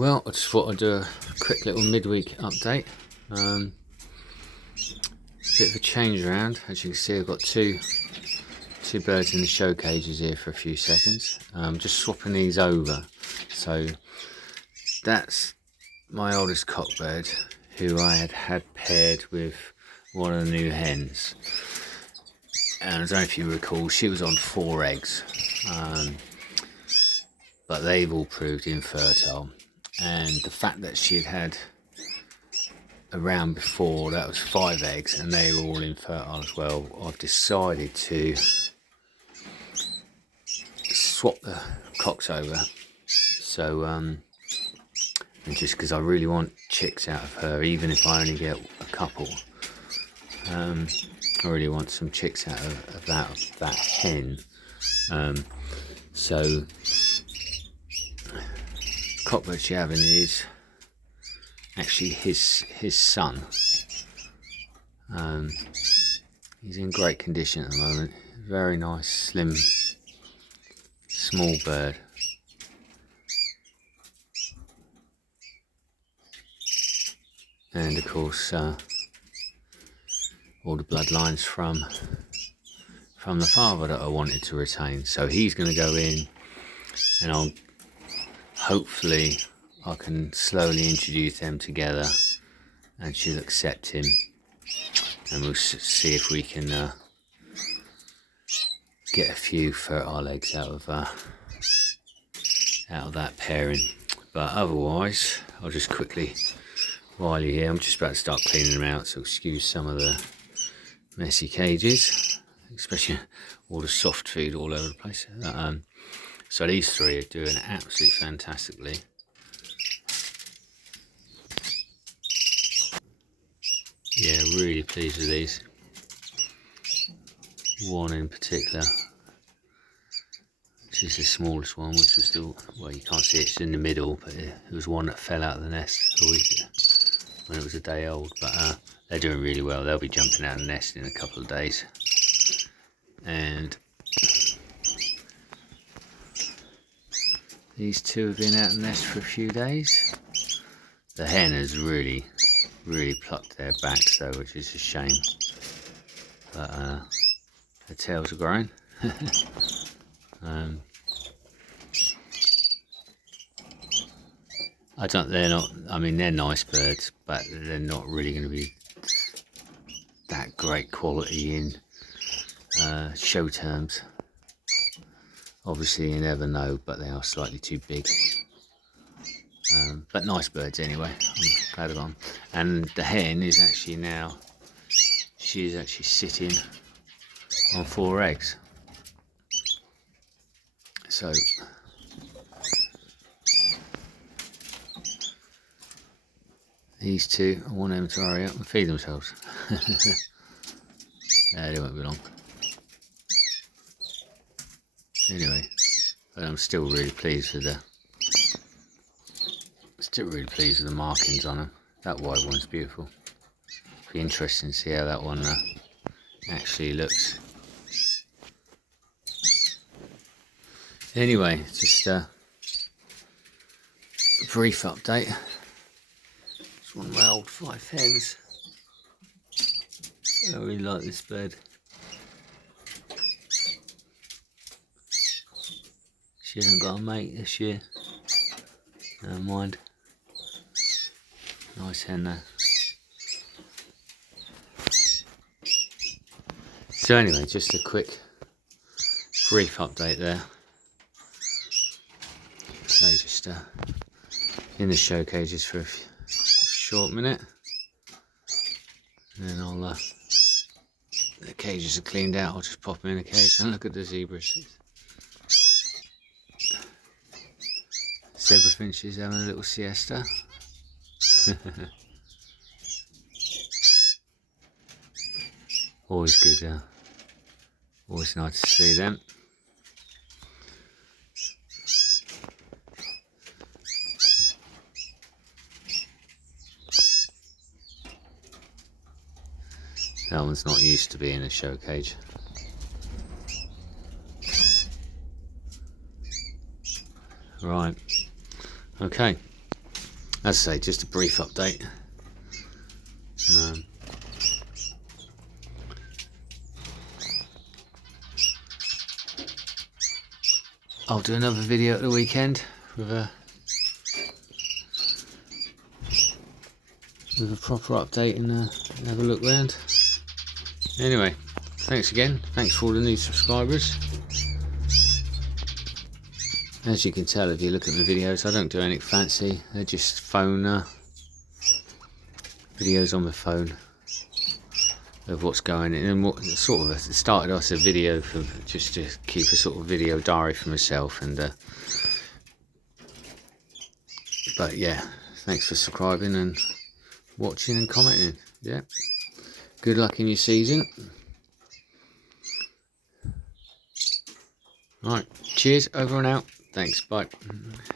Well, I just thought I'd do a quick little midweek update. Bit of a change around. As you can see, I've got two birds in the show cages here for a few seconds. Just swapping these over. So that's my oldest cockbird, who I had paired with one of the new hens. And I don't know if you recall, she was on 4 eggs, but they've all proved infertile. And the fact that she had around before, that was 5 eggs, and they were all infertile as well, I've decided to swap the cocks over. So, and just because I really want chicks out of her, even if I only get a couple. I really want some chicks out of that hen. So cockbird she having is actually his son. He's in great condition at the moment. Very nice, slim, small bird. And of course, all the bloodlines from the father that I wanted to retain. So he's going to go in, and hopefully I can slowly introduce them together, and she'll accept him, and we'll see if we can get a few fertile eggs out of that pairing. But otherwise, I'll just quickly, while you're here, I'm just about to start cleaning them out, so excuse some of the messy cages, especially all the soft food all over the place. So these 3 are doing absolutely fantastically. Yeah, really pleased with these. One in particular, which is the smallest one, which was still, well, you can't see it, it's in the middle, but it was one that fell out of the nest a week when it was a day old. But they're doing really well. They'll be jumping out of the nest in a couple of days. And these 2 have been out of the nest for a few days. The hen has really plucked their backs though, which is a shame. But their tails are growing. They're nice birds, but they're not really going to be that great quality in show terms. Obviously you never know, but they are slightly too big. But nice birds anyway. I'm glad of them. And the hen is actually she's actually sitting on 4 eggs. So these 2, I want them to hurry up and feed themselves. They won't be long. Anyway, but I'm still really pleased with the markings on them. That white one's beautiful. It'll be interesting to see how that one actually looks. Anyway, just a brief update. It's one of my old 5 hens. I really like this bird. She hasn't got a mate this year. Never mind. Nice hen there. So anyway, just a quick, brief update there. So just in the show cages for a short minute, and then the cages are cleaned out. I'll just pop them in a cage and look at the zebras. Zebra finch is having a little siesta. Always good, always nice to see them. That one's not used to being in a show cage. Right, okay. As I say, just a brief update. I'll do another video at the weekend with a proper update and have a look round. Anyway, thanks again. Thanks for all the new subscribers. As you can tell if you look at my videos, I don't do anything fancy. They're just phone videos on my phone of what's going on, and what sort of it started as a video for just to keep a sort of video diary for myself. And but yeah, thanks for subscribing and watching and commenting. Yeah, good luck in your season. Right, cheers, over and out. Thanks, bye.